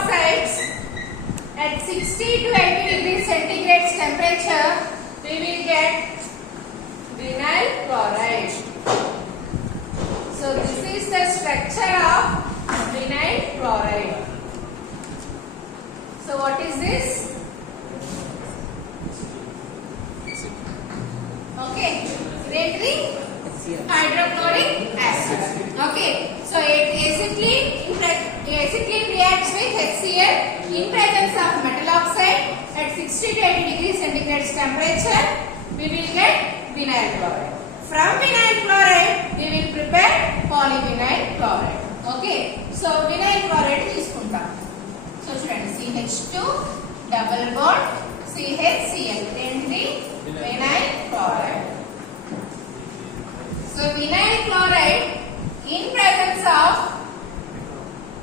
oxides at 60 to 80 degrees centigrade temperature, we will get vinyl chloride. So this is the structure of vinyl chloride. So what is this? Okay, identity hydrochloric acid. Okay, so acetylene reacts with HCl in presence of metal oxide at 60 to 80 degrees centigrade temperature. We will get vinyl chloride. From vinyl chloride, we will prepare polyvinyl chloride. Okay, so vinyl chloride తీసుకుంటాం. So చూడండి, CH2 double bond CHCl ఏంటి? Vinyl chloride. So vinyl chloride in presence of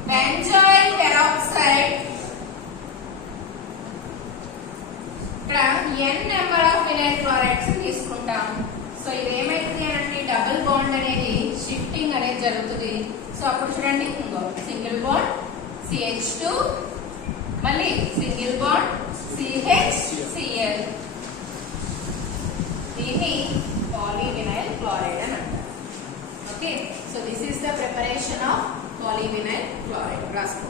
benzoyl peroxide, ఇక్కడ n number of vinyl chlorides తీసుకుంటాం. So ఇది ఏమైతుంది అంటే double bond అనేది shifting అనేది జరుగుతుంది. సో అప్పుడు చూడండి, ఇంకో సింగిల్ బాండ్ CH2 మళ్ళీ సింగిల్ బాండ్ CHCl, దీన్ని polyvinyl chloride అని అంటారు. Okay, so this is the preparation of polyvinyl chloride. రాసుకో.